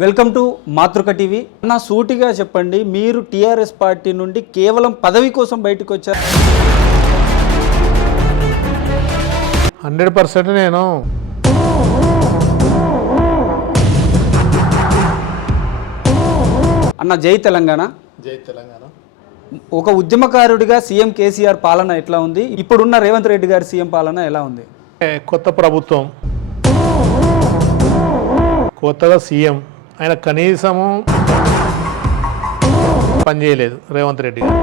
Welcome to మాతృక TV. అన్న సూటిగా చెప్పండి, మీరు టీఆర్ఎస్ పార్టీ నుండి కేవలం పదవి కోసం బయటకు వచ్చారు? 100% నేను అన్న జై తెలంగాణ. జై తెలంగాణ. ఒక ఉద్యమకారుడిగా సీఎం కేసీఆర్ పాలన ఎట్లా ఉంది? ఇప్పుడున్న రేవంత్ రెడ్డి గారి సీఎం పాలన ఎలా ఉంది? కొత్త ప్రభుత్వం, కొత్తగా సీఎం, ఆయన కనీసము పనిచేయలేదు రేవంత్ రెడ్డి గారు.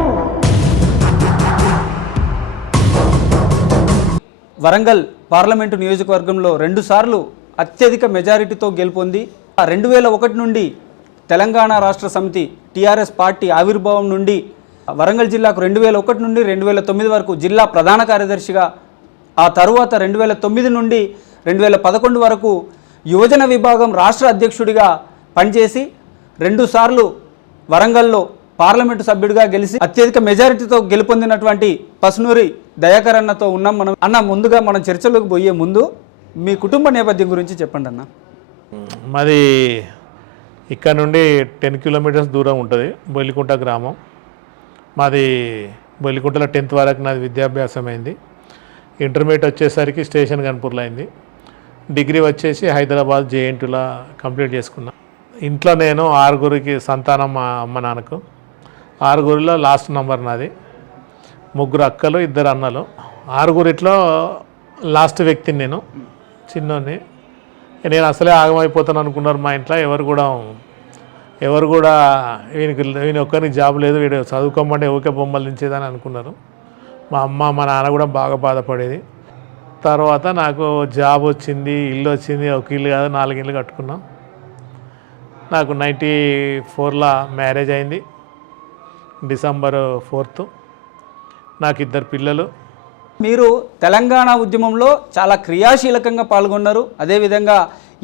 వరంగల్ పార్లమెంటు నియోజకవర్గంలో 2 సార్లు అత్యధిక మెజారిటీతో గెలుపొంది 2001 నుండి తెలంగాణ రాష్ట్ర సమితి టీఆర్ఎస్ పార్టీ ఆవిర్భావం నుండి వరంగల్ జిల్లాకు 2001 నుండి 2009 వరకు జిల్లా ప్రధాన కార్యదర్శిగా, ఆ తరువాత 2009 నుండి 2011 వరకు యువజన విభాగం రాష్ట్ర అధ్యక్షుడిగా పనిచేసి 2 సార్లు వరంగల్లో పార్లమెంటు సభ్యుడిగా గెలిచి అత్యధిక మెజారిటీతో గెలుపొందినటువంటి పసునూరి దయాకర్ అన్నతో ఉన్నాం మనం. అన్న, ముందుగా మనం చర్చలోకి పోయే ముందు మీ కుటుంబ నేపథ్యం గురించి చెప్పండి అన్న. మాది ఇక్కడ నుండి 10 కిలోమీటర్స్ దూరం ఉంటుంది, బొల్లికుంట గ్రామం. మాది బొల్లికుంటలో 10th వరకు నాది విద్యాభ్యాసం అయింది. ఇంటర్మీడియట్ వచ్చేసరికి స్టేషన్ గన్పూర్లో అయింది. డిగ్రీ వచ్చేసి హైదరాబాద్ జేఎన్టీలో కంప్లీట్ చేసుకున్నా. ఇంట్లో నేను 6గురికి సంతానం, మా అమ్మ నాన్నకు 6గురిలో లాస్ట్ నంబర్ నాది. 3 అక్కలు 2 అన్నలు. 6గురిట్లో లాస్ట్ వ్యక్తిని నేను, చిన్నోని. నేను అసలే ఆగమైపోతాను అనుకున్నారు మా ఇంట్లో. ఎవరు కూడా వీని ఒక్కరికి జాబ్ లేదు, వీడు చదువుకోమంటే ఊకే బొమ్మలు దించేదని అనుకున్నారు. మా అమ్మ మా నాన్న కూడా బాగా బాధపడేది. తర్వాత నాకు జాబ్ వచ్చింది, ఇల్లు వచ్చింది. ఒక ఇల్లు కాదు 4 ఇళ్ళు కట్టుకున్నాం. నాకు 94లో మ్యారేజ్ అయింది, December 4th. నాకు 2 పిల్లలు. మీరు తెలంగాణ ఉద్యమంలో చాలా క్రియాశీలకంగా పాల్గొన్నారు. అదేవిధంగా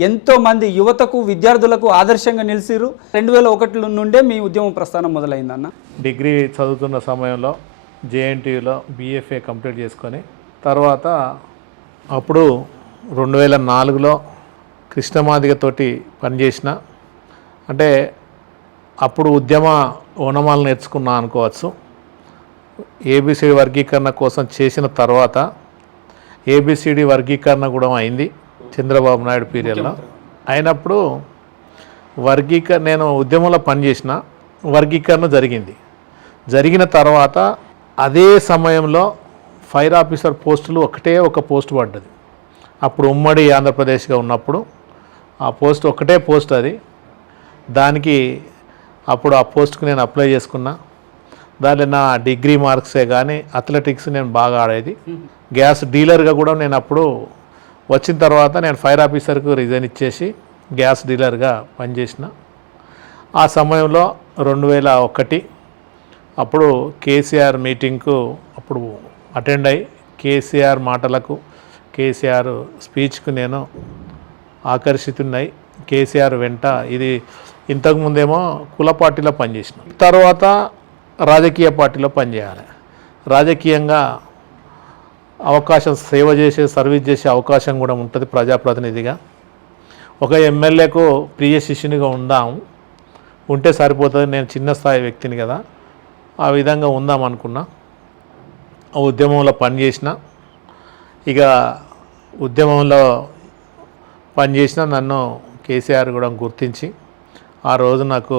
ఎంతోమంది యువతకు, విద్యార్థులకు ఆదర్శంగా నిలిచిరు. 2001 నుండే మీ ఉద్యమం ప్రస్థానం మొదలైందన్న. డిగ్రీ చదువుతున్న సమయంలో జేఎన్టీయూలో BFA కంప్లీట్ చేసుకొని తర్వాత అప్పుడు 2004లో కృష్ణమాదిగతోటి పనిచేసిన. అంటే అప్పుడు ఉద్యమ ఓనమాలు నేర్చుకున్నా అనుకోవచ్చు. ABCD వర్గీకరణ కోసం చేసిన తర్వాత ABCD వర్గీకరణ కూడా అయింది చంద్రబాబు నాయుడు పీరియడ్లో. అయినప్పుడు నేను ఉద్యమంలో పనిచేసిన, వర్గీకరణ జరిగిన తర్వాత అదే సమయంలో ఫైర్ ఆఫీసర్ పోస్టులు ఒక పోస్ట్ పడ్డది. అప్పుడు ఉమ్మడి ఆంధ్రప్రదేశ్గా ఉన్నప్పుడు ఆ పోస్ట్ ఒకటే పోస్ట్ అది. దానికి అప్పుడు ఆ పోస్ట్కి నేను అప్లై చేసుకున్నా. దానిలో నా డిగ్రీ మార్క్సే కానీ అథ్లెటిక్స్ నేను బాగా ఆడేది. గ్యాస్ డీలర్గా కూడా నేను అప్పుడు వచ్చిన తర్వాత నేను ఫైర్ ఆఫీసర్కు రిజైన్ ఇచ్చేసి గ్యాస్ డీలర్గా పనిచేసిన. ఆ సమయంలో 2001 అప్పుడు కేసీఆర్ మీటింగ్కు అప్పుడు అటెండ్ అయ్యి కేసీఆర్ మాటలకు, కేసీఆర్ స్పీచ్కు నేను ఆకర్షితున్నాయి. కేసీఆర్ వెంట ఇది ఇంతకుముందేమో కుల పార్టీలో పనిచేసిన, తర్వాత రాజకీయ పార్టీలో పనిచేయాలి. రాజకీయంగా అవకాశం, సర్వీస్ చేసే అవకాశం కూడా ఉంటుంది ప్రజాప్రతినిధిగా. ఒక ఎమ్మెల్యేకు ప్రియ శిష్యునిగా ఉంటే సరిపోతుంది. నేను చిన్న స్థాయి వ్యక్తిని కదా, ఆ విధంగా ఉందాం అనుకున్నా. ఆ ఉద్యమంలో పనిచేసిన. ఇక ఉద్యమంలో పనిచేసిన నన్ను కేసీఆర్ కూడా గుర్తించి ఆ రోజు నాకు,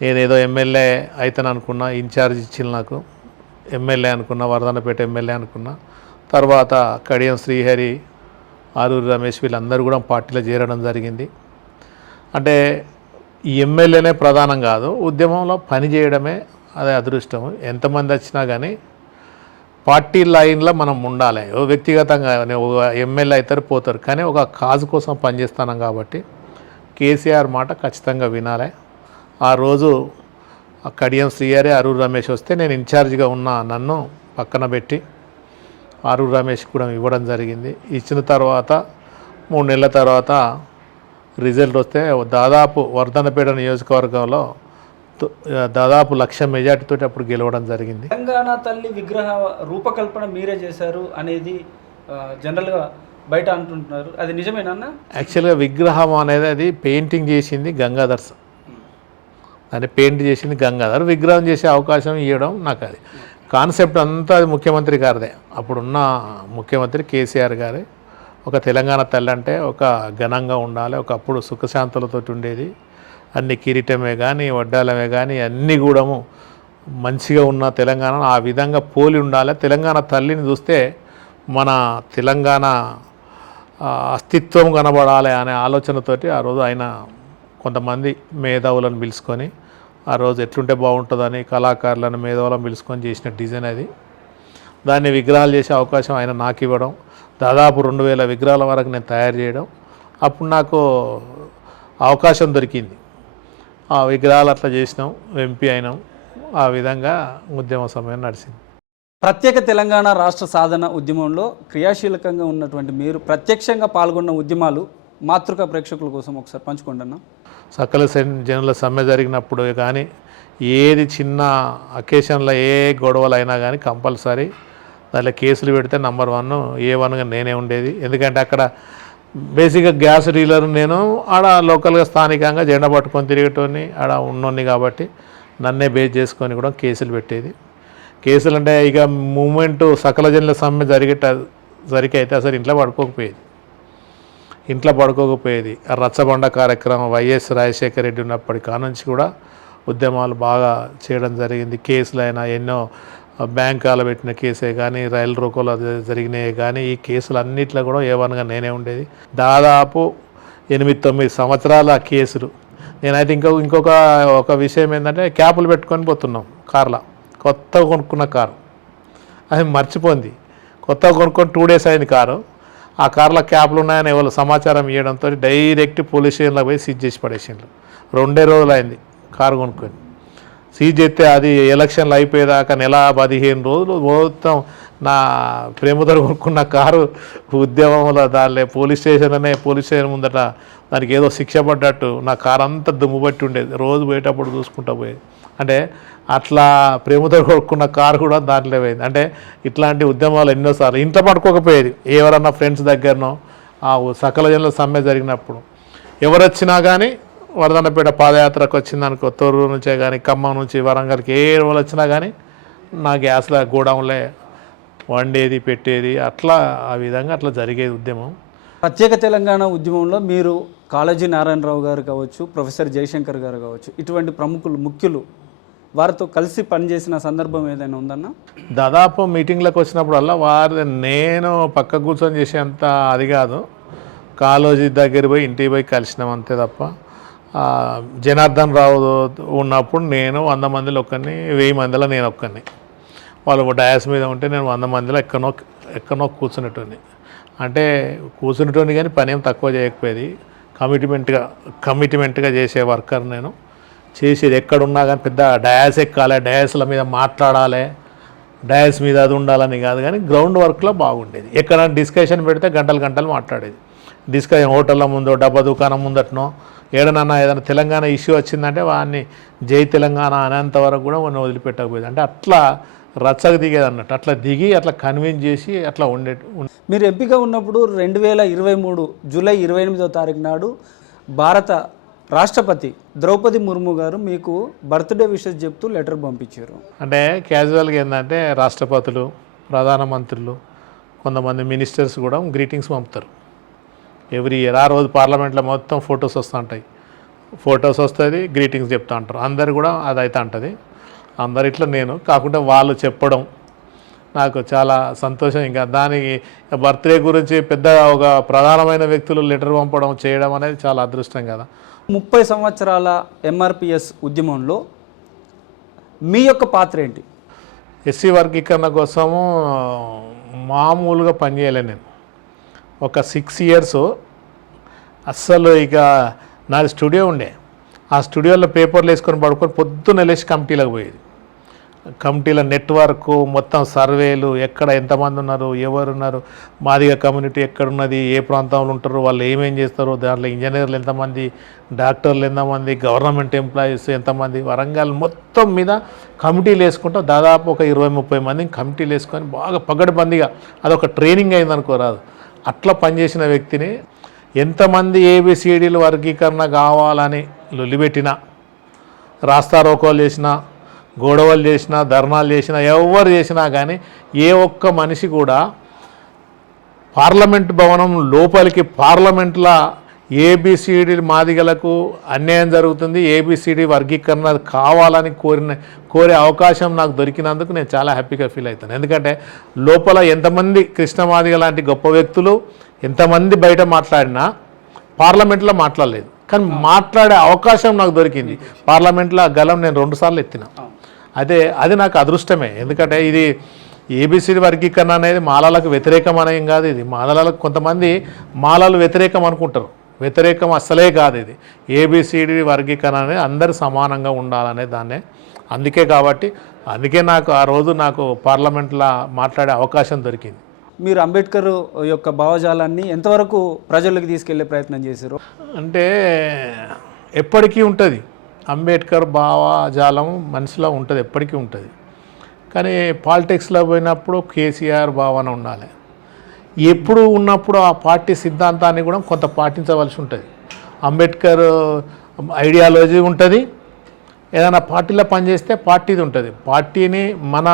నేనేదో ఎమ్మెల్యే అవుతాను అనుకున్నా, ఇన్ఛార్జ్ ఇచ్చిన నాకు ఎమ్మెల్యే అనుకున్నా, వరదన్నపేట ఎమ్మెల్యే అనుకున్నా. తర్వాత కడియం శ్రీహరి, ఆరూరి రమేష్ వీళ్ళందరూ కూడా పార్టీలో చేరడం జరిగింది. అంటే ఈ ఎమ్మెల్యేనే ప్రధానం కాదు, ఉద్యమంలో పని చేయడమే అదే అదృష్టం. ఎంతమంది వచ్చినా కానీ పార్టీ లైన్లో మనం ఉండాలి. వ్యక్తిగతంగా ఎమ్మెల్యే అవుతారు పోతారు, కానీ ఒక కాజు కోసం పనిచేస్తున్నాం కాబట్టి కేసీఆర్ మాట ఖచ్చితంగా వినాలి. ఆ రోజు కడియం శ్రీహరి, ఆరూరి రమేష్ వస్తే నేను ఇన్ఛార్జిగా ఉన్న నన్ను పక్కన పెట్టి ఆరూరి రమేష్ కూడా ఇవ్వడం జరిగింది. ఇచ్చిన తర్వాత 3 నెలల తర్వాత రిజల్ట్ వస్తే దాదాపు వర్ధన్నపేట నియోజకవర్గంలో దాదాపు 1,00,000 మెజార్టీతో అప్పుడు గెలవడం జరిగింది. తెలంగాణ తల్లి విగ్రహ రూపకల్పన మీరే చేశారు అనేది జనరల్గా బయట అంటుంటున్నారు, అది నిజమేనా? యాక్చువల్గా విగ్రహం అనేది అది పెయింటింగ్ చేసింది గంగాధర్ సార్. దాన్ని పెయింట్ చేసింది గంగాధర్. విగ్రహం చేసే అవకాశం ఇవ్వడం నాకు అది కాన్సెప్ట్ అంతా అది ముఖ్యమంత్రి గారిదే. అప్పుడున్న ముఖ్యమంత్రి కేసీఆర్ గారే ఒక తెలంగాణ తల్లి అంటే ఒక ఘనంగా ఉండాలి, ఒకప్పుడు సుఖశాంతులతో ఉండేది, అన్ని కిరీటమే కానీ వడ్డాలమే కానీ అన్నీ కూడా మంచిగా ఉన్న తెలంగాణ ఆ విధంగా పోలి ఉండాలి. తెలంగాణ తల్లిని చూస్తే మన తెలంగాణ అస్తిత్వం కనబడాలి అనే ఆలోచనతోటి ఆ రోజు ఆయన కొంతమంది మేధావులను పిలుచుకొని ఆ రోజు ఎట్లుంటే బాగుంటుందని కళాకారులను మేధావులను పిలుచుకొని చేసిన డిజైన్ అది. దాన్ని విగ్రహాలు చేసే అవకాశం ఆయన నాకు ఇవ్వడం, దాదాపు 2000 విగ్రహాల వరకు నేను తయారు చేయడం, అప్పుడు నాకు అవకాశం దొరికింది. ఆ విగ్రహాలు అట్లా చేసినాం, ఎంపీ అయినాం. ఆ విధంగా ఉద్యమ సమయం నడిచింది. ప్రత్యేక తెలంగాణ రాష్ట్ర సాధన ఉద్యమంలో క్రియాశీలకంగా ఉన్నటువంటి మీరు ప్రత్యక్షంగా పాల్గొన్న ఉద్యమాలు మాతృక ప్రేక్షకుల కోసం ఒకసారి పంచుకోండి అన్న. సకల జనుల సమ్మె జరిగినప్పుడు కానీ ఏది చిన్న అకేషన్లో ఏ గొడవలు అయినా కానీ కంపల్సరీ దాంట్లో కేసులు పెడితే నంబర్ 1 A1గా నేనే ఉండేది. ఎందుకంటే అక్కడ బేసిక్గా గ్యాస్ డీలర్ నేను, ఆడ లోకల్గా స్థానికంగా జెండా పట్టుకొని తిరిగేటోని ఆడ ఉన్నోని కాబట్టి నన్నే బేస్ చేసుకొని కూడా కేసులు పెట్టేది. కేసులు అంటే ఇక మూమెంటు సకల జనుల సమ్మె జరిగితే అసలు ఇంట్లో పడుకోకపోయేది. ఆ రచ్చబండ కార్యక్రమం వైఎస్ రాజశేఖర రెడ్డి ఉన్నప్పటి కానుంచి కూడా ఉద్యమాలు బాగా చేయడం జరిగింది. కేసులైనా ఎన్నో బ్యాంకాలు పెట్టిన కేసే కానీ రైలు రోకోలో జరిగినాయి కానీ ఈ కేసులు అన్నిట్లో కూడా A1గా నేనే ఉండేది. దాదాపు 8-9 సంవత్సరాల కేసులు. నేనైతే ఇంకొక విషయం ఏంటంటే క్యాపులు పెట్టుకొని పోతున్నాం కార్లో. కొత్తగా కొనుక్కున్న కారు అది మర్చిపోయింది. కొత్తగా కొనుక్కొని 2 days అయింది కారు. ఆ కార్లో క్యాప్లు ఉన్నాయని ఎవరు సమాచారం ఇవ్వడంతో డైరెక్ట్ పోలీస్ స్టేషన్లో పోయి సీజ్ చేసి పడేసిండ్రు. 2 రోజులు అయింది కారు కొనుక్కొని. సీజ్ చేస్తే అది ఎలక్షన్లు అయిపోయేదాకా నెల 15 రోజులు మొత్తం నా ప్రేమతో కొనుక్కున్న కారు ఉద్యమంలో దానిలో పోలీస్ స్టేషన్ ముందట దానికి ఏదో శిక్ష పడ్డట్టు నా కారు అంతా దుమ్ము పట్టి ఉండేది. రోజు పోయేటప్పుడు చూసుకుంటూ పోయేది. అంటే అట్లా ప్రేమతో కొనుక్కున్న కారు కూడా దాంట్లో పోయింది. అంటే ఇట్లాంటి ఉద్యమాలు ఎన్నోసార్లు ఇంట్లో పడుకోకపోయేది. ఎవరన్నా ఫ్రెండ్స్ దగ్గరనో ఆ సకల జనుల సమ్మె జరిగినప్పుడు ఎవరు వచ్చినా కానీ వరదన్నపేట పాదయాత్రకు వచ్చిందనుకో, తొర్రూరు నుంచే కానీ ఖమ్మం నుంచి వరంగల్కి ఏ రోజులు వచ్చినా కానీ నా గ్యాస్ల గోడౌన్లే వండేది పెట్టేది. అట్లా ఆ విధంగా అట్లా జరిగేది ఉద్యమం. ప్రత్యేక తెలంగాణ ఉద్యమంలో మీరు కాళోజీ నారాయణరావు గారు కావచ్చు, ప్రొఫెసర్ జయశంకర్ గారు కావచ్చు, ఇటువంటి ప్రముఖులు ముఖ్యులు వారితో కలిసి పనిచేసిన సందర్భం ఏదైనా ఉందన్న? దాదాపు మీటింగ్లకు వచ్చినప్పుడల్లా నేను పక్క కూర్చొని చేసేంత అది కాదు. కాళోజీ దగ్గర పోయి ఇంటికి పోయి కలిసినాం అంతే తప్ప. జనార్దన్ రావు ఉన్నప్పుడు నేను 100 మందిలో ఒక్కరిని, 1000 మందిలో నేను ఒక్కరిని. వాళ్ళు డయాస్ మీద ఉంటే నేను 100 మందిలో ఎక్కడనో కూర్చునేటోని. అంటే కూర్చునేటోని కానీ పని ఏం తక్కువ చేయకపోయేది. కమిట్మెంట్గా చేసే వర్కర్ నేను. చేసేది ఎక్కడున్నా కానీ పెద్ద డయాస్ ఎక్కాలి, డయాస్ల మీద మాట్లాడాలి, డయాస్ మీద అది ఉండాలని కాదు కానీ గ్రౌండ్ వర్క్లో బాగుండేది. ఎక్కడైనా డిస్కషన్ పెడితే గంటలు మాట్లాడేది. డిస్కషన్ హోటళ్ళ ముందో, డబ్బా దుకాణం ముందటనో, ఏదైనా తెలంగాణ ఇష్యూ వచ్చిందంటే వాడిని జై తెలంగాణ అనేంత వరకు కూడా మనం వదిలిపెట్టకపోయేది. అంటే అట్లా రచ్చకు దిగేది అన్నట్టు. అట్లా దిగి అట్లా కన్విన్స్ చేసి అట్లా మీరు ఎంపిక ఉన్నప్పుడు 2023 జూలై 28వ తారీఖు నాడు భారత రాష్ట్రపతి ద్రౌపది ముర్ము గారు మీకు బర్త్డే విషెస్ చెప్తూ లెటర్ పంపించారు. అంటే క్యాజువల్గా ఏంటంటే రాష్ట్రపతులు, ప్రధానమంత్రులు, కొంతమంది మినిస్టర్స్ కూడా గ్రీటింగ్స్ పంపుతారు ఎవ్రీ ఇయర్. ఆ రోజు పార్లమెంట్లో మొత్తం ఫొటోస్ వస్తుంటాయి. ఫొటోస్ వస్తుంది, గ్రీటింగ్స్ చెప్తూ ఉంటారు. అందరు కూడా అది అయితే ఉంటుంది. అందరు ఇట్లా నేను కాకుండా వాళ్ళు చెప్పడం నాకు చాలా సంతోషం. ఇంకా దానికి బర్త్డే గురించి పెద్ద ఒక ప్రధానమైన వ్యక్తులు లెటర్ పంపడం చేయడం అనేది చాలా అదృష్టం కదా. 30 సంవత్సరాల ఎంఆర్పిఎస్ ఉద్యమంలో మీ యొక్క పాత్ర ఏంటి? ఎస్సీ వర్గీకరణ కోసము మామూలుగా పనిచేయలే నేను. ఒక 6 years అస్సలు ఇక నాది స్టూడియో ఉండే. ఆ స్టూడియోలో పేపర్లు వేసుకొని పడుకొని పొద్దున్న లేచి కమిటీలకు పోయేది. కమిటీల నెట్వర్క్ మొత్తం సర్వేలు, ఎక్కడ ఎంతమంది ఉన్నారు, ఎవరున్నారు, మాదిగ కమ్యూనిటీ ఎక్కడున్నది, ఏ ప్రాంతంలో ఉంటారు, వాళ్ళు ఏమేం చేస్తారు, దాంట్లో ఇంజనీర్లు ఎంతమంది, డాక్టర్లు ఎంతమంది, గవర్నమెంట్ ఎంప్లాయీస్ ఎంతమంది, వరంగల్ మొత్తం మీద కమిటీలు వేసుకుంటూ దాదాపు ఒక 20-30 మందిని కమిటీలు వేసుకొని బాగా పగడబందిగా అదొక ట్రైనింగ్ అయిందనుకోరాదు. అట్లా పనిచేసిన వ్యక్తిని ఎంతమంది ఏబిసిడీలు వర్గీకరణ కావాలని లొల్లిపెట్టినా, రాస్తారోకోలు చేసినా, గొడవలు చేసినా, ధర్నాలు చేసినా, ఎవరు చేసినా కానీ ఏ ఒక్క మనిషి కూడా పార్లమెంట్ భవనం లోపలికి పార్లమెంట్లో ఏబిసిడి మాదిగలకు అన్యాయం జరుగుతుంది, ఏబిసిడి వర్గీకరణ కావాలని కోరే అవకాశం నాకు దొరికినందుకు నేను చాలా హ్యాపీగా ఫీల్ అవుతాను. ఎందుకంటే లోపల ఎంతమంది కృష్ణ మాదిగ లాంటి గొప్ప వ్యక్తులు ఎంతమంది బయట మాట్లాడినా పార్లమెంట్లో మాట్లాడలేదు, కానీ మాట్లాడే అవకాశం నాకు దొరికింది. పార్లమెంట్లో గలం నేను 2 సార్లు ఎత్తిన. అది నాకు అదృష్టమే. ఎందుకంటే ఇది ఏబిసిడి వర్గీకరణ అనేది మాలలకు వ్యతిరేకం అనేం కాదు. ఇది మాలలకు కొంతమంది మాలలు వ్యతిరేకం అనుకుంటారు, వ్యతిరేకం అస్సలే కాదు. ఇది ఏబిసిడి వర్గీకరణ అనేది అందరూ సమానంగా ఉండాలనే దాన్నే. అందుకే నాకు ఆ రోజు నాకు పార్లమెంట్లో మాట్లాడే అవకాశం దొరికింది. మీరు అంబేద్కర్ యొక్క భావజాలాన్ని ఎంతవరకు ప్రజలకు తీసుకెళ్లే ప్రయత్నం చేశారు? అంటే ఎప్పటికీ ఉంటుంది అంబేద్కర్ భావజాలం మనసులో ఉంటుంది, ఎప్పటికీ ఉంటుంది. కానీ పాలిటిక్స్లో పోయినప్పుడు కేసీఆర్ భావన ఉండాలి. ఎప్పుడు ఉన్నప్పుడు ఆ పార్టీ సిద్ధాంతాన్ని కూడా కొంత పాటించవలసి ఉంటుంది. అంబేద్కర్ ఐడియాలజీ ఉంటుంది, ఏదైనా పార్టీలో పనిచేస్తే పార్టీది ఉంటుంది. పార్టీని మన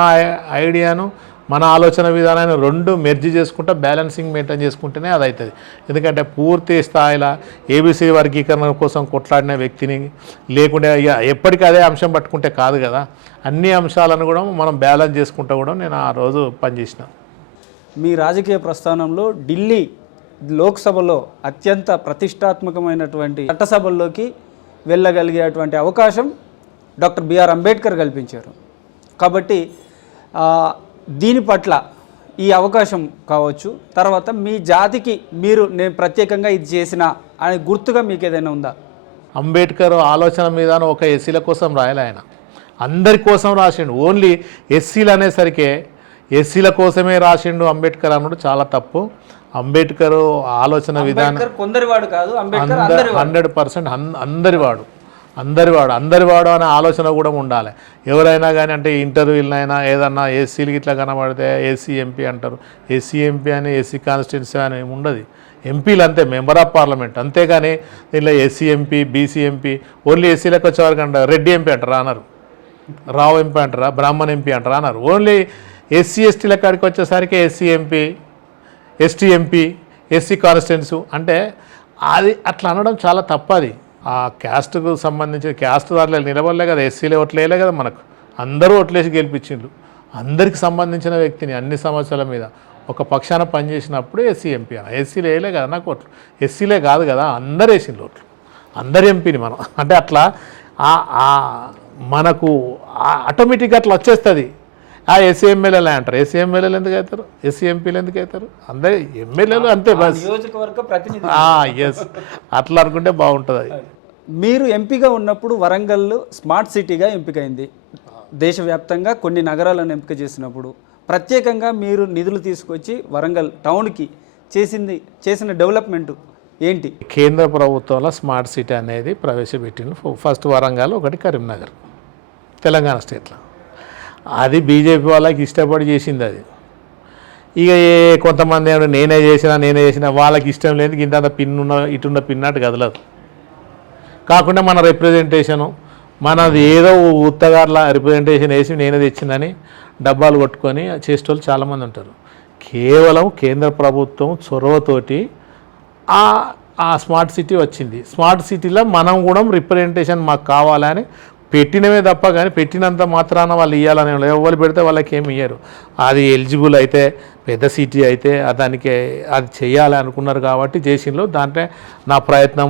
ఐడియాను మన ఆలోచన విధానాన్ని 2 మెర్జ్ చేసుకుంటా బ్యాలెన్సింగ్ మెయింటైన్ చేసుకుంటేనే అది అవుతుంది. ఎందుకంటే పూర్తి స్థాయిలో ఏబిసి వర్గీకరణ కోసం కొట్లాడిన వ్యక్తిని లేకుంటే ఎప్పటికీ అదే అంశం పట్టుకుంటే కాదు కదా. అన్ని అంశాలను కూడా మనం బ్యాలెన్స్ చేసుకుంటూ కూడా నేను ఆ రోజు పనిచేసిన. మీ రాజకీయ ప్రస్థానంలో ఢిల్లీ లోక్సభలో అత్యంత ప్రతిష్టాత్మకమైనటువంటి చట్టసభల్లోకి వెళ్ళగలిగేటువంటి అవకాశం డాక్టర్ బిఆర్ అంబేద్కర్ కల్పించారు. కాబట్టి దీని పట్ల ఈ అవకాశం కావచ్చు, తర్వాత మీ జాతికి నేను ప్రత్యేకంగా ఇది చేసిన అనే గుర్తుగా మీకు ఏదైనా ఉందా? అంబేద్కర్ ఆలోచన మీద ఒక ఎస్సీల కోసం రాయాలి, ఆయన అందరి కోసం రాసిండు. ఓన్లీ ఎస్సీలు అనేసరికి ఎస్సీల కోసమే రాసిండు అంబేద్కర్ అన్నాడు, చాలా తప్పు. అంబేద్కర్ ఆలోచన విధానం కొందరివాడు కాదు, 100% అందరివాడు అనే ఆలోచన కూడా ఉండాలి. ఎవరైనా కానీ అంటే ఇంటర్వ్యూలైనా ఏదన్నా ఎస్సీలకి ఇట్లా కనబడితే ఎస్సీ ఎంపీ అంటారు. ఎస్సీ ఎంపీ అని ఎస్సీ కాన్స్టిట్యున్సీ అని ఉండదు. ఎంపీలు అంతే, మెంబర్ ఆఫ్ పార్లమెంట్. అంతేగాని దీనిలో SC MP, BC MP, only ఎస్సీలకు వచ్చేవారికి అంటారు. రెడ్డి ఎంపీ అంటారా అన్నారు, రావు ఎంపీ అంటారా, బ్రాహ్మణ్ ఎంపీ అంటారా అన్నారు. ఓన్లీ ఎస్సీ ఎస్టీల కాడికి వచ్చేసరికి SC MP, ST MP, SC constituency అంటే అది అట్లా అనడం చాలా తప్పది. ఆ క్యాస్ట్కు సంబంధించిన క్యాస్ట్ దాంట్లో నిలబడలే కదా, ఎస్సీలే ఓట్లేయలే కదా, మనకు అందరూ ఓట్లేసి గెలిపించిండ్రు. అందరికి సంబంధించిన వ్యక్తిని అన్ని సమస్యల మీద ఒక పక్షాన పనిచేసినప్పుడు ఎస్సీ ఎంపీ అన్న. ఎస్సీలు వేయలే కదా నాకు ఓట్లు, ఎస్సీలే కాదు కదా, అందరు వేసిండ్రు ఓట్లు, అందరు ఎంపీని మనం. అంటే అట్లా మనకు ఆటోమేటిక్గా అట్లా వచ్చేస్తుంది. ఎస్సీ ఎమ్మెల్యేలు అంటారు, ఎస్సీ ఎమ్మెల్యేలు ఎందుకు అవుతారు, ఎస్సీ ఎంపీలు ఎందుకు అవుతారు, అందరు ఎమ్మెల్యేలు అంతే బస్. ఎస్, అట్లా అనుకుంటే బాగుంటుంది. మీరు ఎంపీగా ఉన్నప్పుడు వరంగల్ స్మార్ట్ సిటీగా ఎంపికైంది. దేశవ్యాప్తంగా కొన్ని నగరాలను ఎంపిక చేసినప్పుడు ప్రత్యేకంగా మీరు నిధులు తీసుకొచ్చి వరంగల్ టౌన్కి చేసిన డెవలప్మెంట్ ఏంటి? కేంద్ర ప్రభుత్వంలో స్మార్ట్ సిటీ అనేది ప్రవేశపెట్టింది. ఫస్ట్ వరంగల్, ఒకటి కరీంనగర్, తెలంగాణ స్టేట్లో. అది బీజేపీ వాళ్ళకి ఇష్టపడి చేసింది. అది ఇక కొంతమంది నేనే చేసిన వాళ్ళకి ఇష్టం లేదు. ఇంత ఇటున్న పిన్నట్టు కదలదు. కాకుండా మన రిప్రజెంటేషను మనది ఏదో ఉత్తగారుల రిప్రజెంటేషన్ వేసి నేనే తెచ్చిందని డబ్బాలు కొట్టుకొని చేసేటోళ్ళు చాలామంది ఉంటారు. కేవలం కేంద్ర ప్రభుత్వం చొరవతోటి ఆ స్మార్ట్ సిటీ వచ్చింది. స్మార్ట్ సిటీలో మనం కూడా రిప్రజెంటేషన్ మాకు కావాలని పెట్టినవే తప్ప, కానీ పెట్టినంత మాత్రాన వాళ్ళు ఇవ్వాలని ఎవరు పెడితే వాళ్ళకి ఏమి ఇయ్యరు. అది ఎలిజిబుల్ అయితే పెద్ద సిటీ అయితే దానికి అది చేయాలి అనుకున్నారు కాబట్టి చేసిండ్రు. దాంట్లో నా ప్రయత్నం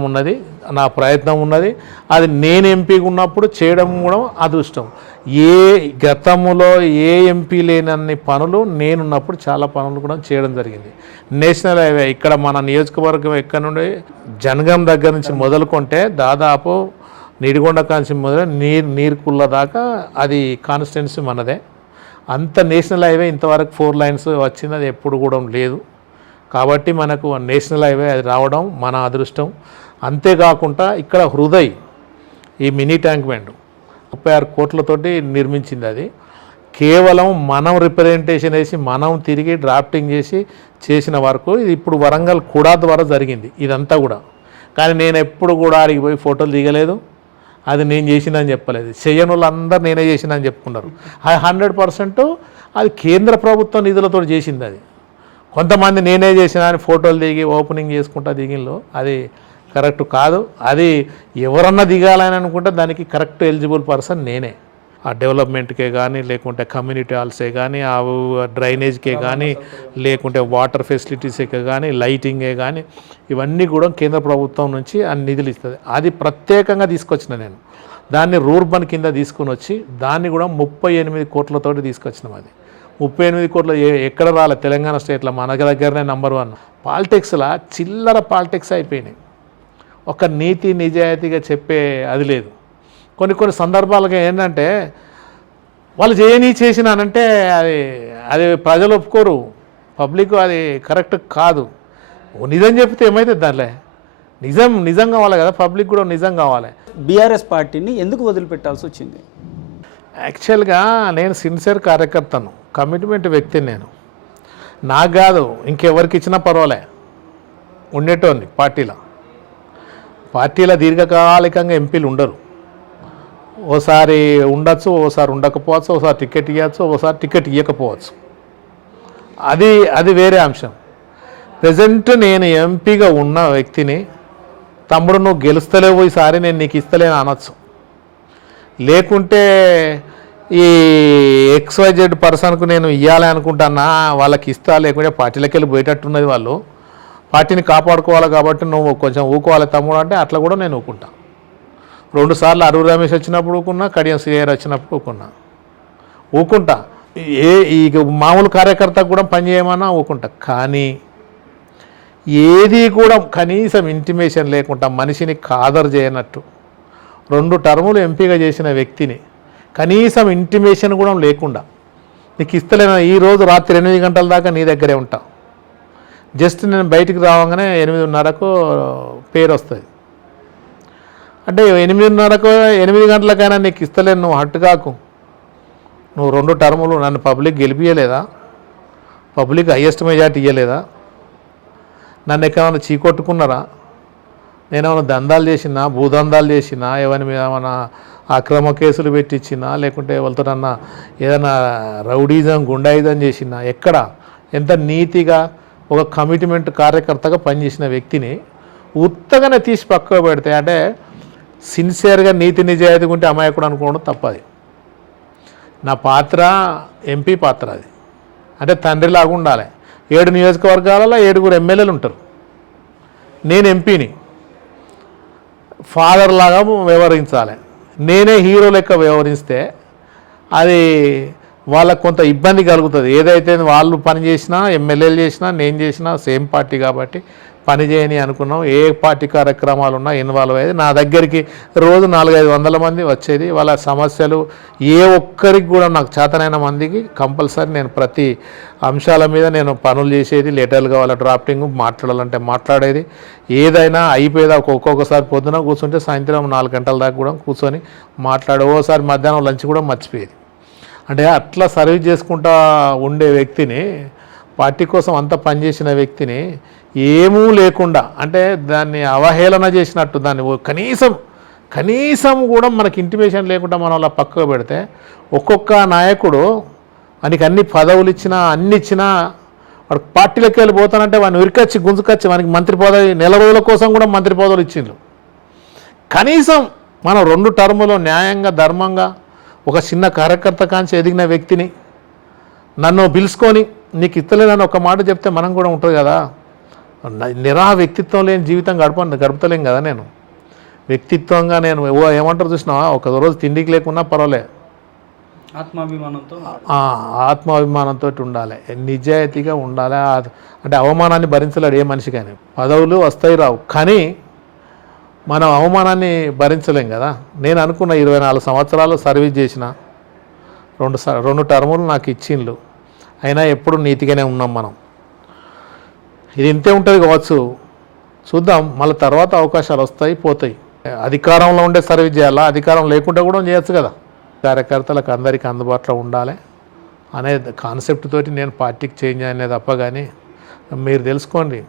ఉన్నది. అది నేను ఎంపీగా ఉన్నప్పుడు చేయడం కూడా అదృష్టం. గతంలో ఏ ఎంపీ లేనన్ని పనులు నేనున్నప్పుడు చాలా పనులు కూడా చేయడం జరిగింది. నేషనల్ హైవే ఇక్కడ మన నియోజకవర్గం ఎక్కడ నుండి జనగాం దగ్గర నుంచి మొదలుకుంటే దాదాపు నీడిగొండ కాన్సి మొదలు నీర్కుళ్ళ దాకా అది కాన్స్టిట్యున్సీ మనదే. అంత నేషనల్ హైవే ఇంతవరకు 4 లైన్స్ వచ్చింది, అది ఎప్పుడు కూడా లేదు. కాబట్టి మనకు నేషనల్ హైవే అది రావడం మన అదృష్టం. అంతేకాకుండా ఇక్కడ హృదయ్ ఈ మినీ ట్యాంక్ బండ్ 36 కోట్లతోటి నిర్మించింది. అది కేవలం మనం రిప్రజెంటేషన్ వేసి మనం తిరిగి డ్రాఫ్టింగ్ చేసి చేసిన వరకు ఇది ఇప్పుడు వరంగల్ కూడా ద్వారా జరిగింది ఇదంతా కూడా. కానీ నేను ఎప్పుడు కూడా ఆడికి పోయి ఫోటోలు దిగలేదు, అది నేను చేసిందని చెప్పలేదు. చేయని వాళ్ళందరూ నేనే చేసిందని చెప్పుకున్నారు. అది 100% అది కేంద్ర ప్రభుత్వం నిధులతో చేసింది. అది కొంతమంది నేనే చేసిన అని ఫోటోలు దిగి ఓపెనింగ్ చేసుకుంటా దిగిలో అది కరెక్ట్ కాదు. అది ఎవరన్నా దిగాలని అనుకుంటే దానికి కరెక్ట్ ఎలిజిబుల్ పర్సన్ నేనే. ఆ డెవలప్మెంట్కే కానీ, లేకుంటే కమ్యూనిటీ హాల్సే కానీ, ఆ డ్రైనేజ్కే కానీ, లేకుంటే వాటర్ ఫెసిలిటీస్కే కానీ, లైటింగే కానీ, ఇవన్నీ కూడా కేంద్ర ప్రభుత్వం నుంచి ఆ నిధులు ఇస్తుంది. అది ప్రత్యేకంగా తీసుకొచ్చిన నేను. దాన్ని రూర్బన్ కింద తీసుకుని వచ్చి దాన్ని కూడా 38 కోట్లతోటి తీసుకొచ్చినాం. అది 38 కోట్లు ఎక్కడ రాలే తెలంగాణ స్టేట్లో, మన దగ్గరనే నంబర్ 1. పాలిటిక్స్లో చిల్లర పాలిటిక్స్ అయిపోయినాయి. ఒక నీతి నిజాయితీగా చెప్పే అది లేదు. కొన్ని సందర్భాలుగా ఏంటంటే వాళ్ళు చేసినానంటే అది ప్రజలు ఒప్పుకోరు, పబ్లిక్ అది కరెక్ట్ కాదు. నిజం చెప్తే ఏమైతుంది దానిలే, నిజం కావాలి కదా, పబ్లిక్ కూడా నిజం కావాలి. బీఆర్ఎస్ పార్టీని ఎందుకు వదిలిపెట్టాల్సి వచ్చింది? యాక్చువల్గా నేను సిన్సియర్ కార్యకర్తను, కమిట్మెంట్ వ్యక్తిని. నేను నాకు కాదు ఇంకెవరికి ఇచ్చినా పర్వాలే ఉండేటోని. పార్టీలో దీర్ఘకాలికంగా ఎంపీలు ఉండరు. ఓసారి ఉండొచ్చు, ఓసారి ఉండకపోవచ్చు, ఓసారి టికెట్ ఇవ్వచ్చు, ఓసారి టికెట్ ఇవ్వకపోవచ్చు. అది వేరే అంశం. ప్రజెంట్ నేను ఎంపీగా ఉన్న వ్యక్తిని తమ్ముడు నువ్వు గెలుస్తలేవు ఈసారి నేను నీకు ఇస్తలేను అనొచ్చు. లేకుంటే ఈ XYZ పర్సన్కు నేను ఇవ్వాలి అనుకుంటున్నా వాళ్ళకి ఇస్తా, లేకుంటే పార్టీలోకి వెళ్ళి పోయేటట్టున్నది, వాళ్ళు పార్టీని కాపాడుకోవాలి కాబట్టి నువ్వు కొంచెం ఊకోవాలి తమ్ముడు అంటే అట్లా కూడా నేను ఊకుంటా. 2 సార్లు అరువు రమేష్ వచ్చినప్పుడు ఊకున్నా, కడియం శ్రీహరి వచ్చినప్పుడు ఊకుంటా. ఈ మామూలు కార్యకర్తకు కూడా పని చేయమన్నా ఊకుంటా. కానీ ఏది కూడా కనీసం ఇంటిమేషన్ లేకుండా మనిషిని ఖాదరు చేయనట్టు 2 టర్ములు ఎంపీగా చేసిన వ్యక్తిని కనీసం ఇంటిమేషన్ కూడా లేకుండా నీకు ఇస్తలేను, ఈరోజు రాత్రి 8 గంటల దాకా నీ దగ్గరే ఉంటా, జస్ట్ నేను బయటికి రావగానే 8:30కు పేరు వస్తుంది అంటే 8:30కు 8 గంటలకైనా నీకు ఇస్తలేను, నువ్వు హట్టు కాకు. నువ్వు 2 టర్ములు నన్ను పబ్లిక్ గెలిపియలేదా, పబ్లిక్ హయ్యెస్ట్ మెజార్టీ ఇవ్వలేదా, నన్ను ఎక్కడైనా చీకొట్టుకున్నారా, నేనేమైనా దందాలు చేసినా, భూదందాలు చేసినా, ఎవరి మీద ఏమైనా అక్రమ కేసులు పెట్టించినా, లేకుంటే వాళ్ళతోనన్నా ఏదైనా రౌడీజం గుండాయిజం చేసినా, ఎక్కడ ఎంత నీతిగా ఒక కమిట్మెంట్ కార్యకర్తగా పనిచేసిన వ్యక్తిని ఉత్తగానే తీసి పక్కకు పెడితే, అంటే సిన్సియర్గా నీతి నిజాయితీగా ఉంటే అమాయకుడు అనుకోవడం తప్పది. నా పాత్ర ఎంపీ పాత్ర, అది అంటే తండ్రిలాగా ఉండాలి. 7 నియోజకవర్గాలలో 7 ఎమ్మెల్యేలు ఉంటారు, నేను ఎంపీని, ఫాదర్ లాగా వ్యవహరించాలి. నేనే హీరో లెక్క వ్యవహరిస్తే అది వాళ్ళకు కొంత ఇబ్బంది కలుగుతుంది. ఏదైతే వాళ్ళు పని చేసినా, ఎమ్మెల్యేలు చేసినా, నేను చేసినా సేమ్ పార్టీ కాబట్టి పని చేయని అనుకున్నాం. ఏ పార్టీ కార్యక్రమాలు ఉన్నా ఇన్వాల్వ్ అయ్యేది. నా దగ్గరికి రోజు 400-500 మంది వచ్చేది. వాళ్ళ సమస్యలు ఏ ఒక్కరికి కూడా నాకు చేతనైన మందికి కంపల్సరీ నేను ప్రతి అంశాల మీద నేను పనులు చేసేది. లెటర్లు కావాల డ్రాఫ్టింగ్, మాట్లాడాలంటే మాట్లాడేది. ఏదైనా అయిపోయేదా ఒక్కొక్కసారి పొద్దున కూర్చుంటే సాయంత్రం 4 గంటల దాకా కూడా కూర్చొని మాట్లాడే, ఓసారి మధ్యాహ్నం లంచ్ కూడా మర్చిపోయేది. అంటే అట్లా సర్వీస్ చేసుకుంటా ఉండే వ్యక్తిని, పార్టీ కోసం అంతా పనిచేసిన వ్యక్తిని ఏమూ లేకుండా, అంటే దాన్ని అవహేళన చేసినట్టు, దాన్ని కనీసం కూడా మనకి ఇంటిమేషన్ లేకుండా మనం అలా పక్కకు పెడితే, ఒక్కొక్క నాయకుడు వానికి అన్ని పదవులు ఇచ్చినా, అన్ని ఇచ్చినా, వాడు పార్టీలోకి వెళ్ళిపోతానంటే వాడిని ఉరికొచ్చి గుంజుకొచ్చి వానికి మంత్రి పదవి, నెల రోజుల కోసం కూడా మంత్రి పదవులు ఇచ్చిండ్రు. కనీసం మనం 2 టర్ములో న్యాయంగా ధర్మంగా ఒక చిన్న కార్యకర్త కాంచి ఎదిగిన వ్యక్తిని నన్ను పిలుచుకొని నీకు ఇస్తలేదని ఒక మాట చెప్తే మనం కూడా ఉంటుంది కదా. వ్యక్తిత్వం లేని జీవితం గడపలేం కదా. నేను వ్యక్తిత్వంగా నేను ఏమంటారు చూసినావా, ఒక రోజు తిండికి లేకున్నా పర్వాలే, ఆత్మాభిమానంతో ఉండాలి, నిజాయితీగా ఉండాలి. అంటే అవమానాన్ని భరించలేడు ఏ మనిషి, కానీ పదవులు వస్తాయి రావు, కానీ మనం అవమానాన్ని భరించలేం కదా. నేను అనుకున్న 24 సంవత్సరాలు సర్వీస్ చేసిన, 2 టర్ములు నాకు ఇచ్చిండ్లు, అయినా ఎప్పుడు నీతిగానే ఉన్నాం మనం. ఇది ఇంతే ఉంటుంది కావచ్చు, చూద్దాం. మళ్ళీ తర్వాత అవకాశాలు వస్తాయి పోతాయి. అధికారంలో ఉండే సర్వీస్ చేయాలా, అధికారం లేకుండా కూడా చేయొచ్చు కదా. కార్యకర్తలకు అందరికీ అందుబాటులో ఉండాలి, అనే కాన్సెప్ట్ తోటి నేను పార్టీకి చేంజ్ అనే తప్ప. కానీ మీరు తెలుసుకోండి,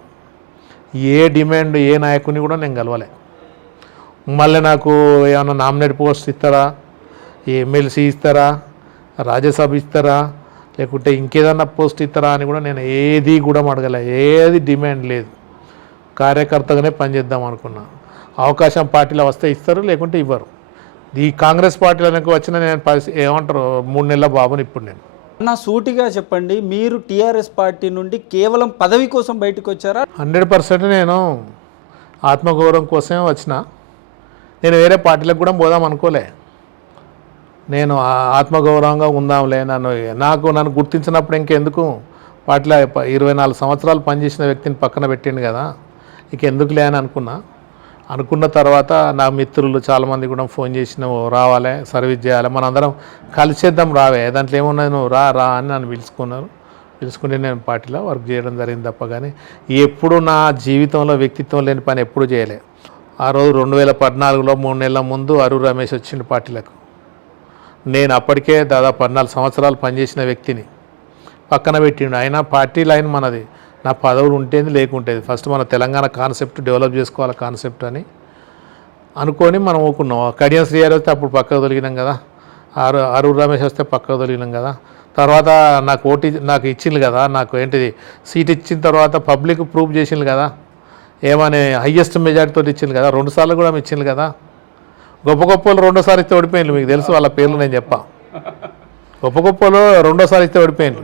ఏ డిమాండ్ ఏ నాయకుని కూడా నేను కలవలే. మళ్ళీ నాకు ఏమైనా నామినేట్ పోస్ట్ ఇస్తారా, ఎమ్మెల్సీ ఇస్తారా, రాజ్యసభ ఇస్తారా, లేకుంటే ఇంకేదన్నా పోస్ట్ ఇస్తారా అని కూడా నేను ఏది కూడా అడగలే. ఏది డిమాండ్ లేదు. కార్యకర్తగానే పనిచేద్దాం అనుకున్నా. అవకాశం పార్టీలో వస్తే ఇస్తారు, లేకుంటే ఇవ్వరు. ఈ కాంగ్రెస్ పార్టీలోకి వచ్చిన నేను ఏమంటారు 3 నెలల బాబుని ఇప్పుడు నేను. అన్న సూటిగా చెప్పండి, మీరు టీఆర్ఎస్ పార్టీ నుండి కేవలం పదవి కోసం బయటకు వచ్చారా? 100% నేను ఆత్మగౌరవం కోసమే వచ్చిన. నేను వేరే పార్టీలకు కూడా పోదాం అనుకోలే. నేను ఆత్మగౌరవంగా ఉందాంలే, నన్ను గుర్తించినప్పుడు ఇంకెందుకు పార్టీలో 24 సంవత్సరాలు పనిచేసిన వ్యక్తిని పక్కన పెట్టిండు కదా, ఇంకెందుకులే అని అనుకున్న తర్వాత నా మిత్రులు చాలామంది కూడా ఫోన్ చేసి నువ్వు రావాలి, సర్వీస్ చేయాలి, మనందరం కలిసేద్దాం రావే, దాంట్లో ఏమున్నది, నువ్వు రా అని నన్ను పిలుచుకుంటే నేను పార్టీలో వర్క్ చేయడం జరిగింది తప్ప. కానీ ఎప్పుడు నా జీవితంలో వ్యక్తిత్వం లేని పని ఎప్పుడు చేయలే. ఆ రోజు 2014లో 3 నెలల ముందు అరుణ్ రమేష్ వచ్చిండు పార్టీలకు. నేను అప్పటికే దాదాపు 14 సంవత్సరాలు పనిచేసిన వ్యక్తిని పక్కన పెట్టిండు. అయినా పార్టీ లైన్ మనది, నా పదవులు ఉంటేది లేకుంటేది. ఫస్ట్ మన తెలంగాణ కాన్సెప్ట్ డెవలప్ చేసుకోవాలి కాన్సెప్ట్ అని అనుకొని మనం ఊకున్నాం. కడియం శ్రీహారి వస్తే అప్పుడు పక్కకు తొలగినాం కదా, అరుణ్ రమేష్ వస్తే పక్కకు తొలగినాం కదా. తర్వాత నాకు ఇచ్చింది కదా, నాకు ఏంటిది సీట్ ఇచ్చిన తర్వాత పబ్లిక్ ప్రూఫ్ చేసింది కదా, ఏమని హయ్యెస్ట్ మెజార్టీతో ఇచ్చింది కదా, 2 సార్లు కూడా ఇచ్చింది కదా. గొప్ప గొప్పలు 2వ సారి ఇస్తే ఓడిపోయింది, మీకు తెలుసు వాళ్ళ పేర్లు నేను చెప్పా. గొప్ప గొప్పలు 2వ సారి ఇస్తే ఓడిపోయింది,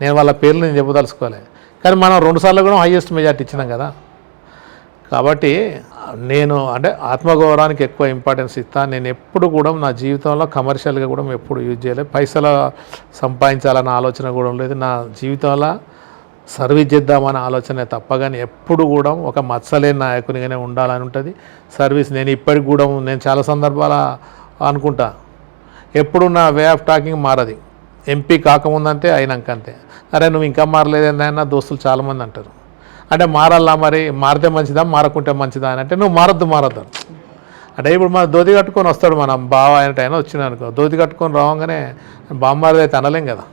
నేను వాళ్ళ పేర్లు నేను చెప్పదలుచుకోలే. కానీ మనం 2 సార్లు కూడా హయ్యెస్ట్ మెజార్టీ ఇచ్చినాం కదా. కాబట్టి నేను అంటే ఆత్మగౌరవానికి ఎక్కువ ఇంపార్టెన్స్ ఇస్తాను. నేను ఎప్పుడు కూడా నా జీవితంలో కమర్షియల్గా కూడా ఎప్పుడు యూజ్ చేయలేదు. పైసలు సంపాదించాలన్న ఆలోచన కూడా లేదు. నా జీవితంలో సర్వీస్ చేద్దామనే ఆలోచనే తప్ప. కానీ ఎప్పుడు కూడా ఒక మత్సలేని నాయకునిగానే ఉండాలని ఉంటుంది సర్వీస్. నేను ఇప్పటికి కూడా నేను చాలా సందర్భాల అనుకుంటా, ఎప్పుడు నా వే ఆఫ్ టాకింగ్ మారది. ఎంపీ కాకముందంతే, అయినాక అంతే. అరే నువ్వు ఇంకా మారలేదన్న దోస్తులు చాలామంది అంటారు. అంటే మారాలా, మరి మారితే మంచిదా మారకుంటే మంచిదా అని అంటే, నువ్వు మారద్దు అంటే. ఇప్పుడు మన ధోతి కట్టుకొని వస్తాడు మన బావ అయినట్టు అయినా వచ్చింది అనుకో, ధోతి కట్టుకొని రావగానే బామ్మారిది అయితే అనలేం కదా.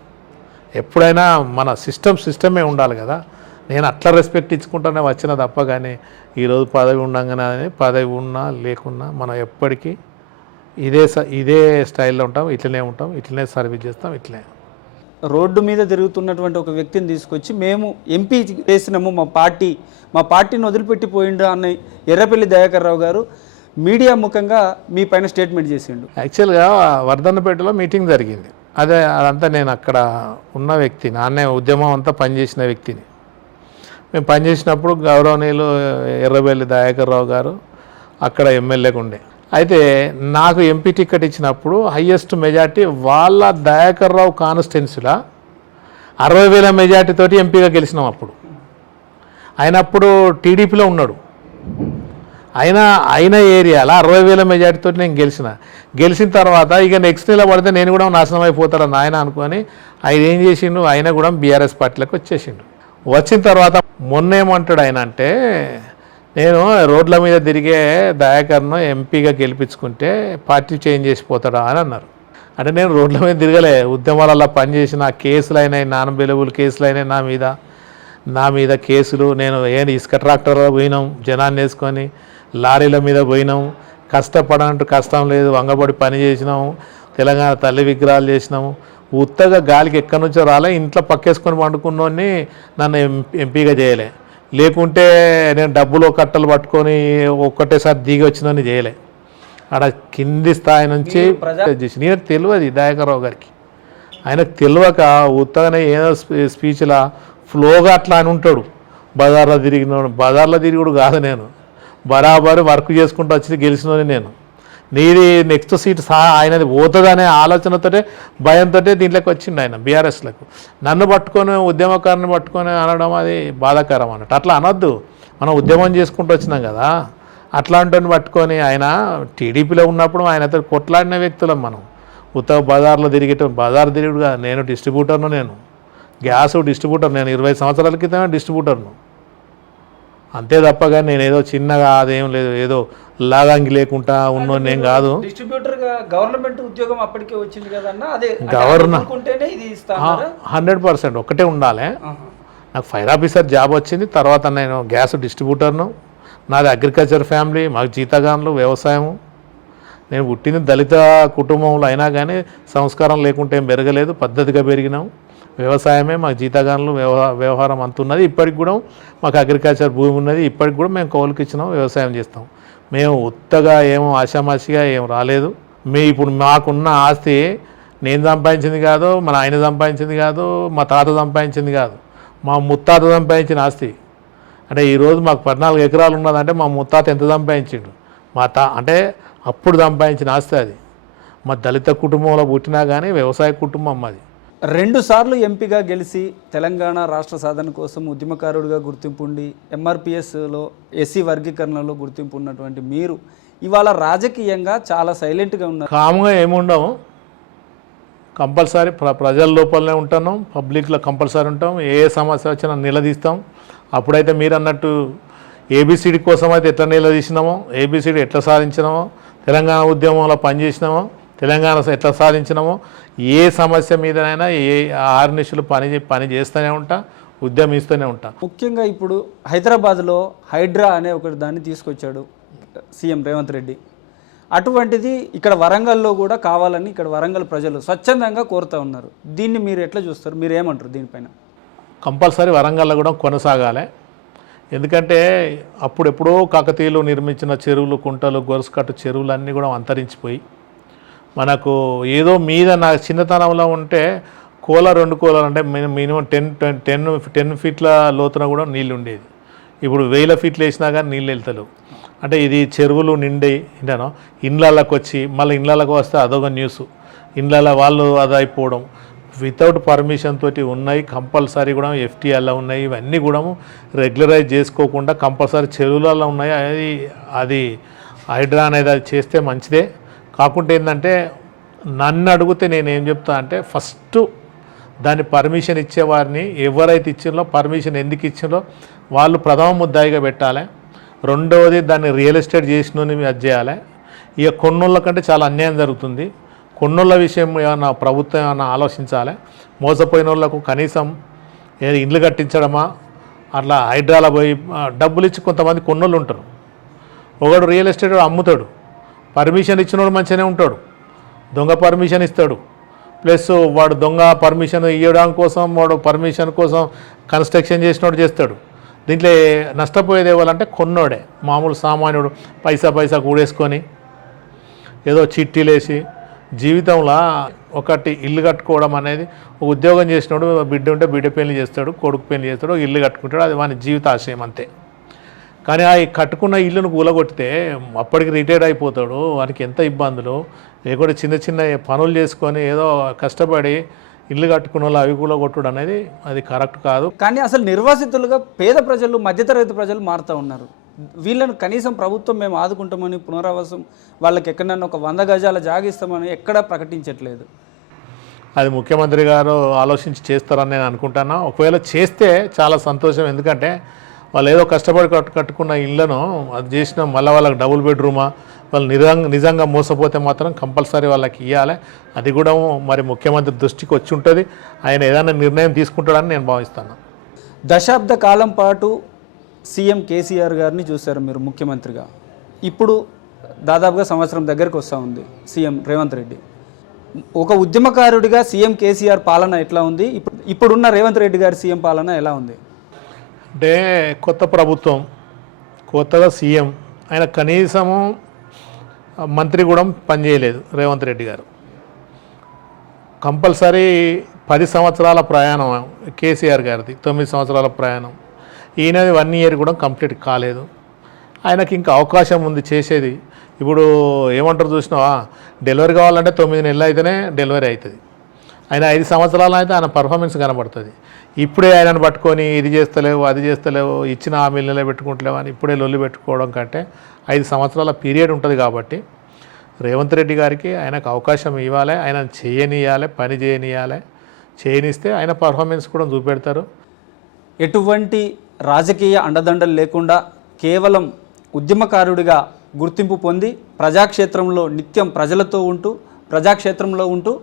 ఎప్పుడైనా మన సిస్టమే ఉండాలి కదా. నేను అట్లా రెస్పెక్ట్ ఇచ్చుకుంటూనే వచ్చిన తప్ప. కానీ ఈరోజు పదవి ఉండగానే పదవి ఉన్నా లేకున్నా మనం ఎప్పటికీ ఇదే స్టైల్లో ఉంటాం, ఇట్లనే సర్వీస్ చేస్తాం, ఇట్లనే. రోడ్డు మీద తిరుగుతున్నటువంటి ఒక వ్యక్తిని తీసుకొచ్చి మేము ఎంపీ చేసినాము, మా పార్టీని వదిలిపెట్టిపోయిండు అన్న ఎర్రపల్లి దయాకర్ రావు గారు మీడియా ముఖంగా మీ పైన స్టేట్మెంట్ చేసిండు. యాక్చువల్గా వర్ధన్నపేటలో మీటింగ్ జరిగింది. అదంతా నేను అక్కడ ఉన్న వ్యక్తి, నాన్నే ఉద్యమం అంతా పనిచేసిన వ్యక్తిని. మేము పనిచేసినప్పుడు గౌరవనీయులు ఎర్రబెల్లి దయాకర్ రావు గారు అక్కడ ఎమ్మెల్యేగా ఉండే. అయితే నాకు ఎంపీ టికెట్ ఇచ్చినప్పుడు హయ్యెస్ట్ మెజార్టీ వాళ్ళ దయాకర్ రావు కాన్స్టిట్యున్సీలో 60,000 మెజార్టీతోటి ఎంపీగా గెలిచినాం. అప్పుడు ఆయన అప్పుడు టీడీపీలో ఉన్నాడు. ఆయన ఏరియాలో 60,000 మెజార్టీతో నేను గెలిచిన తర్వాత ఇక నెక్స్ట్ నెల పడితే నేను కూడా నాశనం అయిపోతాడని ఆయన అనుకొని ఆయన ఏం చేసిండు, ఆయన కూడా బీఆర్ఎస్ పార్టీలోకి వచ్చేసిండు. వచ్చిన తర్వాత మొన్న ఏమంటాడు ఆయన అంటే, నేను రోడ్ల మీద తిరిగే దయాకర్ను ఎంపీగా గెలిపించుకుంటే పార్టీ చేంజ్ చేసిపోతాడా అని అన్నారు. అంటే నేను రోడ్ల మీద తిరగలే, ఉద్యమాలలో పనిచేసిన కేసులైనా నాన్ అవైలబుల్ కేసులైనా నా మీద కేసులు. నేను ఇసుక ట్రాక్టర్లో పోయినాం, జనాన్ని వేసుకొని లారీల మీద పోయినాం, కష్టపడంటూ కష్టం లేదు, వంగబడి పని చేసినాము, తెలంగాణ తల్లి విగ్రహాలు చేసినాము. ఉత్తగా గాలికి ఎక్కడి నుంచో రాలే, ఇంట్లో పక్కేసుకొని పండుకున్నోని నన్ను ఎంపీగా చేయలే. లేకుంటే నేను డబ్బులు కట్టలు పట్టుకొని ఒక్కటేసారి దిగి వచ్చినని చేయలే. ఆడ కింది స్థాయి నుంచి చేసి నేను తెలియదు దయాకర్ రావు గారికి. ఆయనకు తెలియక ఉత్తగానే ఏదో స్పీచ్లా ఫ్లోగా అట్లా అని ఉంటాడు. బజార్లో తిరుగుడు కాదు, నేను బరాబరు వర్క్ చేసుకుంటూ వచ్చి గెలిచినని నేను. నీది నెక్స్ట్ సీట్ ఆయనది పోతుందనే ఆలోచనతో భయంతో దీంట్లోకి వచ్చిండు ఆయన బీఆర్ఎస్లకు. నన్ను పట్టుకొని ఉద్యమకారుని పట్టుకొని అనడం అది బాధాకరం అన్నట్టు. అట్లా అనొద్దు, మనం ఉద్యమం చేసుకుంటూ వచ్చినాం కదా. అట్లాంటిని పట్టుకొని ఆయన టీడీపీలో ఉన్నప్పుడు ఆయనతో కొట్లాడిన వ్యక్తులం మనం. బజార్లో బజార్ తిరుగుడు కాదు, నేను డిస్ట్రిబ్యూటర్ను, నేను గ్యాస్ డిస్ట్రిబ్యూటర్, నేను 20 సంవత్సరాల క్రితమే డిస్ట్రిబ్యూటర్ను అంతే తప్పగా నేను ఏదో చిన్నగా అదేం లేదు, ఏదో లాగాంగి లేకుండా ఉన్నోని ఏం కాదు. డిస్ట్రిబ్యూటర్ గా గవర్నమెంట్ ఉద్యోగం అప్పటికే వచ్చింది కదన్నా, అదే గవర్నర్ అనుకుంటేనే ఇది ఇస్తా 100% ఒకటే ఉండాలి. నాకు ఫైర్ ఆఫీసర్ జాబ్ వచ్చింది, తర్వాత నేను గ్యాస్ డిస్ట్రిబ్యూటర్ను, నాది అగ్రికల్చర్ ఫ్యామిలీ, మాకు జీతగానులు, వ్యవసాయము. నేను పుట్టిన దళిత కుటుంబంలో అయినా కానీ సంస్కారం లేకుంటే ఏం పెరగలేదు, పద్ధతిగా పెరిగినాం. వ్యవసాయమే మాకు జీతగానులు, వ్యవహారం అంతున్నది. ఇప్పటికి కూడా మాకు అగ్రికల్చర్ భూమి ఉన్నది, ఇప్పటికి కూడా మేము కౌలుకి ఇచ్చినాం, వ్యవసాయం చేస్తాం. మేము ఉత్తగా ఏమో ఆషామాషిగా ఏం రాలేదు. ఇప్పుడు మాకున్న ఆస్తి నేను సంపాదించింది కాదు, మన ఆయన సంపాదించింది కాదు, మా తాత సంపాదించింది కాదు, మా ముత్తాత సంపాదించిన ఆస్తి. అంటే ఈరోజు మాకు 14 ఎకరాలు ఉన్నదంటే మా ముత్తాత ఎంత సంపాదించిండు, అంటే అప్పుడు సంపాదించిన ఆస్తి అది. మా దళిత కుటుంబంలో పుట్టినా కానీ వ్యవసాయ కుటుంబం మాది. 2 సార్లు ఎంపీగా గెలిచి తెలంగాణ రాష్ట్ర సాధన కోసం ఉద్యమకారుడిగా గుర్తింపు ఉండి ఎంఆర్పిఎస్లో ఎస్సీ వర్గీకరణలో గుర్తింపు ఉన్నటువంటి మీరు ఇవాళ రాజకీయంగా చాలా సైలెంట్గా ఉన్నారు. కామ్గా ఏముండము, కంపల్సరీ ప్రజల లోపలనే ఉంటాను, పబ్లిక్లో కంపల్సరీ ఉంటాం. ఏ సమస్య వచ్చినా నిలదీస్తాం. అప్పుడైతే మీరు అన్నట్టు ఏబిసిడి కోసం అయితే ఎట్లా నిలదీసినామో, ఏబిసిడి ఎట్లా సాధించినామో, తెలంగాణ ఉద్యమంలో పనిచేసినామో, తెలంగాణ ఎట్లా సాధించినామో, ఏ సమస్య మీదనైనా 6 నిమిషాలు పని చేస్తూనే ఉంటా, ఉద్యమిస్తూనే ఉంటా. ముఖ్యంగా ఇప్పుడు హైదరాబాద్లో హైడ్రా అనే ఒకటి దాన్ని తీసుకొచ్చాడు సీఎం రేవంత్ రెడ్డి. అటువంటిది ఇక్కడ వరంగల్లో కూడా కావాలని ఇక్కడ వరంగల్ ప్రజలు స్వచ్ఛందంగా కోరుతూ ఉన్నారు. దీన్ని మీరు ఎట్లా చూస్తారు, మీరు ఏమంటారు దీనిపైన? కంపల్సరీ వరంగల్లో కూడా కొనసాగాలి. ఎందుకంటే అప్పుడెప్పుడో కాకతీయులు నిర్మించిన చెరువులు, కుంటలు, గొలుసుకట్టు చెరువులు అన్నీ కూడా అంతరించిపోయి మనకు ఏదో మీద నా చిన్నతనంలో ఉంటే 2 కోలలు అంటే మినిమం 10 ఫీట్ల లోతున కూడా నీళ్ళు ఉండేది. ఇప్పుడు 1000 ఫీట్లు వేసినా కానీ నీళ్ళు వెళ్తలేవు. అంటే ఇది చెరువులు నిండి ఏంటనో ఇండ్లకి వచ్చి మళ్ళీ ఇండ్లకి వస్తే అదొక న్యూస్, ఇండ్ల వాళ్ళు అది అయిపోవడం, వితౌట్ పర్మిషన్ తోటి ఉన్నాయి. కంపల్సరీ కూడా ఎఫ్టీఆర్లో ఉన్నాయి. ఇవన్నీ కూడా రెగ్యులరైజ్ చేసుకోకుండా కంపల్సరీ చెరువులలో ఉన్నాయి. అది హైడ్రా అనేది అది చేస్తే మంచిదే. కాకుంటే ఏంటంటే నన్ను అడిగితే నేనేం చెప్తా అంటే ఫస్ట్ దాన్ని పర్మిషన్ ఇచ్చేవారిని ఎవరైతే ఇచ్చిందో, పర్మిషన్ ఎందుకు ఇచ్చిందో వాళ్ళు ప్రథమ ముద్దాయిగా పెట్టాలి. రెండవది దాన్ని రియల్ ఎస్టేట్ చేసిన అది చేయాలి. ఇక కొన్నోళ్ళ కంటే చాలా అన్యాయం జరుగుతుంది. కొన్నోళ్ళ విషయం ఏమన్నా ప్రభుత్వం ఏమన్నా ఆలోచించాలి. మోసపోయిన వాళ్ళకు కనీసం ఏది ఇండ్లు కట్టించడమా, అట్లా హైడ్రాలో పోయి డబ్బులు ఇచ్చి కొంతమంది కొన్నోళ్ళు ఉంటారు. ఒకడు రియల్ ఎస్టేట్ అమ్ముతాడు, పర్మిషన్ ఇచ్చినోడు మంచిగానే ఉంటాడు, దొంగ పర్మిషన్ ఇస్తాడు. ప్లస్ వాడు దొంగ పర్మిషన్ ఇవ్వడం కోసం వాడు పర్మిషన్ కోసం కన్స్ట్రక్షన్ చేసినోడు చేస్తాడు. దీంట్లో నష్టపోయేది ఇవ్వాలంటే కొన్నోడే, మామూలు సామాన్యుడు పైసా కూడేసుకొని ఏదో చిట్టీలేసి జీవితంలో ఒకటి ఇల్లు కట్టుకోవడం అనేది, ఉద్యోగం చేసినోడు బిడ్డ ఉంటే బిడ్డ పెళ్లి చేస్తాడు, కొడుకు పెళ్లి చేస్తాడు, ఇల్లు కట్టుకుంటాడు. అది వాని జీవిత ఆశయం అంతే. కానీ ఆ కట్టుకున్న ఇల్లును కూలగొట్టితే అప్పటికి రిటైర్డ్ అయిపోతాడు. వానికి ఎంత ఇబ్బందులు, లేకుంటే చిన్న పనులు చేసుకొని ఏదో కష్టపడి ఇల్లు కట్టుకున్న వాళ్ళు అవి కూలగొట్టుడు అనేది అది కరెక్ట్ కాదు. కానీ అసలు నిర్వాసితులుగా పేద ప్రజలు, మధ్యతరగతి ప్రజలు మారుతూ ఉన్నారు. వీళ్ళను కనీసం ప్రభుత్వం మేము ఆదుకుంటామని, పునరావాసం వాళ్ళకి ఎక్కడన్నా ఒక 100 గజాల జాగిస్తామని ఎక్కడా ప్రకటించట్లేదు. అది ముఖ్యమంత్రి గారు ఆలోచించి చేస్తారని నేను అనుకుంటున్నా. ఒకవేళ చేస్తే చాలా సంతోషం. ఎందుకంటే వాళ్ళు ఏదో కష్టపడి కట్టుకున్న ఇళ్లను అది చేసిన మళ్ళీ వాళ్ళకి డబుల్ బెడ్రూమా, వాళ్ళు నిజంగా మోసపోతే మాత్రం కంపల్సరీ వాళ్ళకి ఇవ్వాలి. అది కూడా మరి ముఖ్యమంత్రి దృష్టికి వచ్చి ఉంటుంది. ఆయన ఏదైనా నిర్ణయం తీసుకుంటాడని నేను భావిస్తాను. దశాబ్ద కాలం పాటు సీఎం కేసీఆర్ గారిని చూశారు మీరు ముఖ్యమంత్రిగా. ఇప్పుడు దాదాపుగా సంవత్సరం దగ్గరికి వస్తూ ఉంది సీఎం రేవంత్ రెడ్డి. ఒక ఉద్యమకారుడిగా సీఎం కేసీఆర్ పాలన ఎట్లా ఉంది, ఇప్పుడున్న రేవంత్ రెడ్డి గారి సీఎం పాలన ఎలా ఉంది? అంటే కొత్త ప్రభుత్వం, కొత్తగా సీఎం, ఆయన కనీసము మంత్రి కూడా పనిచేయలేదు రేవంత్ రెడ్డి గారు. కంపల్సరీ 10 సంవత్సరాల ప్రయాణం కేసీఆర్ గారిది, 9 సంవత్సరాల ప్రయాణం. ఈయనది 1 ఇయర్ కూడా కంప్లీట్ కాలేదు. ఆయనకి ఇంకా అవకాశం ఉంది చేసేది. ఇప్పుడు ఏమంటారు చూసినావా, డెలివరీ కావాలంటే 9 నెలలు అయితేనే డెలివరీ అవుతుంది. ఆయన 5 సంవత్సరాలు అయితే ఆయన పర్ఫార్మెన్స్ కనబడుతుంది. ఇప్పుడే ఆయనను పట్టుకొని ఇది చేస్తలేవు, అది చేస్తలేవు, ఇచ్చిన హామీలు నిలబెట్టుకుంటలేవు అని ఇప్పుడే లొల్లి పెట్టుకోవడం కంటే 5 సంవత్సరాల పీరియడ్ ఉంటుంది. కాబట్టి రేవంత్ రెడ్డి గారికి ఆయనకు అవకాశం ఇవ్వాలి, ఆయన చేయనియాలి, పని చేయనిస్తే ఆయన పర్ఫార్మెన్స్ కూడా చూపెడతారు. ఎటువంటి రాజకీయ అండదండలు లేకుండా కేవలం ఉద్యమకారుడిగా గుర్తింపు పొంది ప్రజాక్షేత్రంలో నిత్యం ప్రజాక్షేత్రంలో ఉంటూ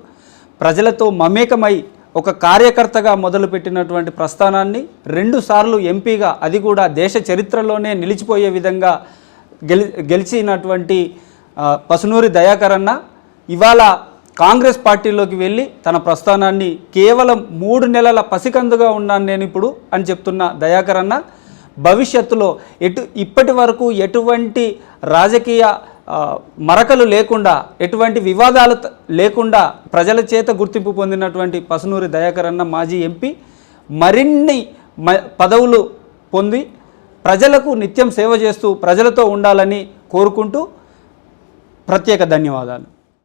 ప్రజలతో మమేకమై ఒక కార్యకర్తగా మొదలుపెట్టినటువంటి ప్రస్థానాన్ని 2 సార్లు ఎంపీగా, అది కూడా దేశ చరిత్రలోనే నిలిచిపోయే విధంగా గెలిచినటువంటి పసునూరి దయాకర్ అన్న ఇవాళ కాంగ్రెస్ పార్టీలోకి వెళ్ళి తన ప్రస్థానాన్ని కేవలం 3 నెలల పసికందుగా ఉన్నాను నేను ఇప్పుడు అని చెప్తున్న దయాకర్ అన్న భవిష్యత్తులో ఇప్పటి వరకు ఎటువంటి రాజకీయ మరకలు లేకుండా, ఎటువంటి వివాదాలు లేకుండా ప్రజల చేత గుర్తింపు పొందినటువంటి పసునూరి దయాకర్ అన్న మాజీ ఎంపీ మరిన్ని పదవులు పొంది ప్రజలకు నిత్యం సేవ చేస్తూ ప్రజలతో ఉండాలని కోరుకుంటూ ప్రత్యేక ధన్యవాదాలు.